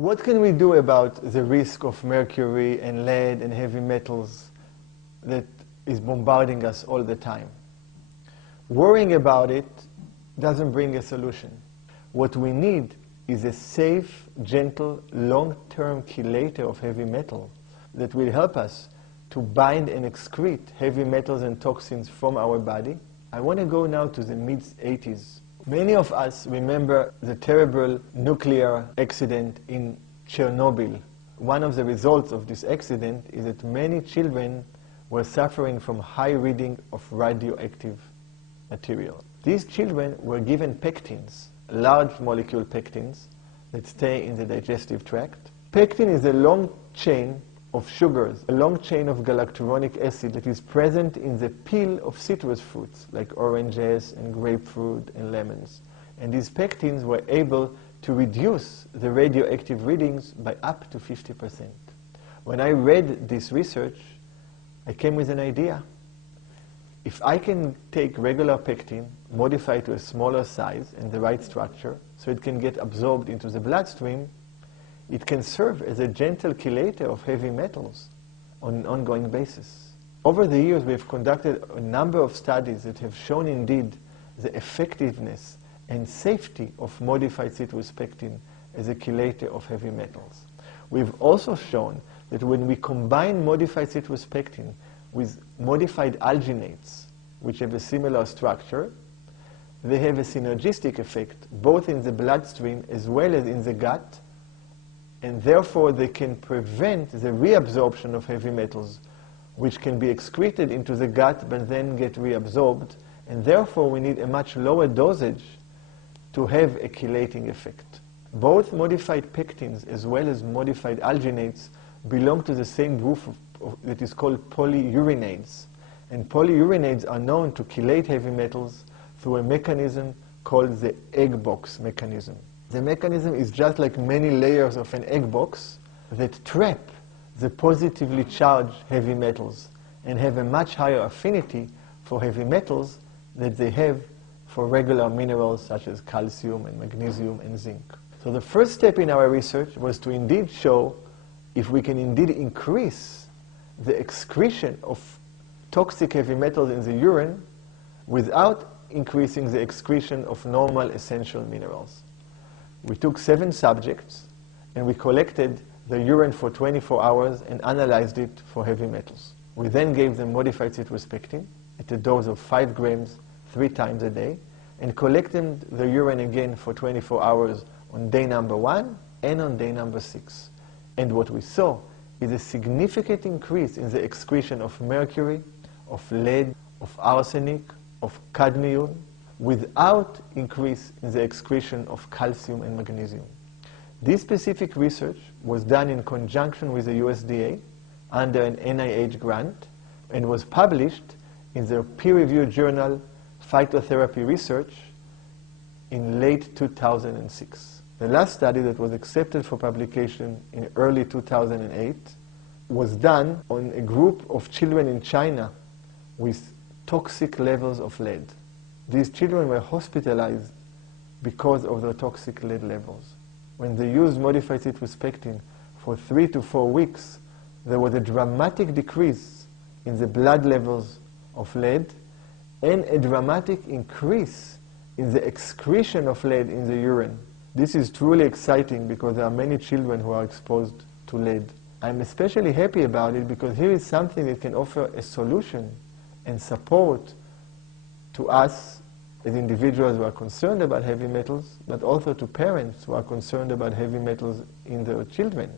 What can we do about the risk of mercury and lead and heavy metals that is bombarding us all the time? Worrying about it doesn't bring a solution. What we need is a safe, gentle, long-term chelator of heavy metal that will help us to bind and excrete heavy metals and toxins from our body. I want to go now to the mid-80s. Many of us remember the terrible nuclear accident in Chernobyl. One of the results of this accident is that many children were suffering from high reading of radioactive material. These children were given pectins, large molecule pectins, that stay in the digestive tract. Pectin is a long chain of sugars, a long chain of galacturonic acid that is present in the peel of citrus fruits, like oranges and grapefruit and lemons. And these pectins were able to reduce the radioactive readings by up to 50%. When I read this research, I came with an idea. If I can take regular pectin, modify it to a smaller size and the right structure, so it can get absorbed into the bloodstream, it can serve as a gentle chelator of heavy metals on an ongoing basis. Over the years, we have conducted a number of studies that have shown indeed the effectiveness and safety of modified citrus pectin as a chelator of heavy metals. We've also shown that when we combine modified citrus pectin with modified alginates, which have a similar structure, they have a synergistic effect both in the bloodstream as well as in the gut, and therefore they can prevent the reabsorption of heavy metals, which can be excreted into the gut but then get reabsorbed, and therefore we need a much lower dosage to have a chelating effect. Both modified pectins as well as modified alginates belong to the same group that is called polyurinates. And polyurinates are known to chelate heavy metals through a mechanism called the egg box mechanism. The mechanism is just like many layers of an egg box that trap the positively charged heavy metals and have a much higher affinity for heavy metals than they have for regular minerals such as calcium and magnesium and zinc. So the first step in our research was to indeed show if we can indeed increase the excretion of toxic heavy metals in the urine without increasing the excretion of normal essential minerals. We took 7 subjects and we collected the urine for 24 hours and analyzed it for heavy metals. We then gave them modified citrus pectin at a dose of 5 grams 3 times a day and collected the urine again for 24 hours on day number 1 and on day number 6. And what we saw is a significant increase in the excretion of mercury, of lead, of arsenic, of cadmium, without increase in the excretion of calcium and magnesium. This specific research was done in conjunction with the USDA under an NIH grant and was published in the peer-reviewed journal Phytotherapy Research in late 2006. The last study that was accepted for publication in early 2008 was done on a group of children in China with toxic levels of lead. These children were hospitalized because of their toxic lead levels. When they used modified citrus pectin for 3 to 4 weeks, there was a dramatic decrease in the blood levels of lead and a dramatic increase in the excretion of lead in the urine. This is truly exciting because there are many children who are exposed to lead. I'm especially happy about it because here is something that can offer a solution and support to us as individuals who are concerned about heavy metals, but also to parents who are concerned about heavy metals in their children.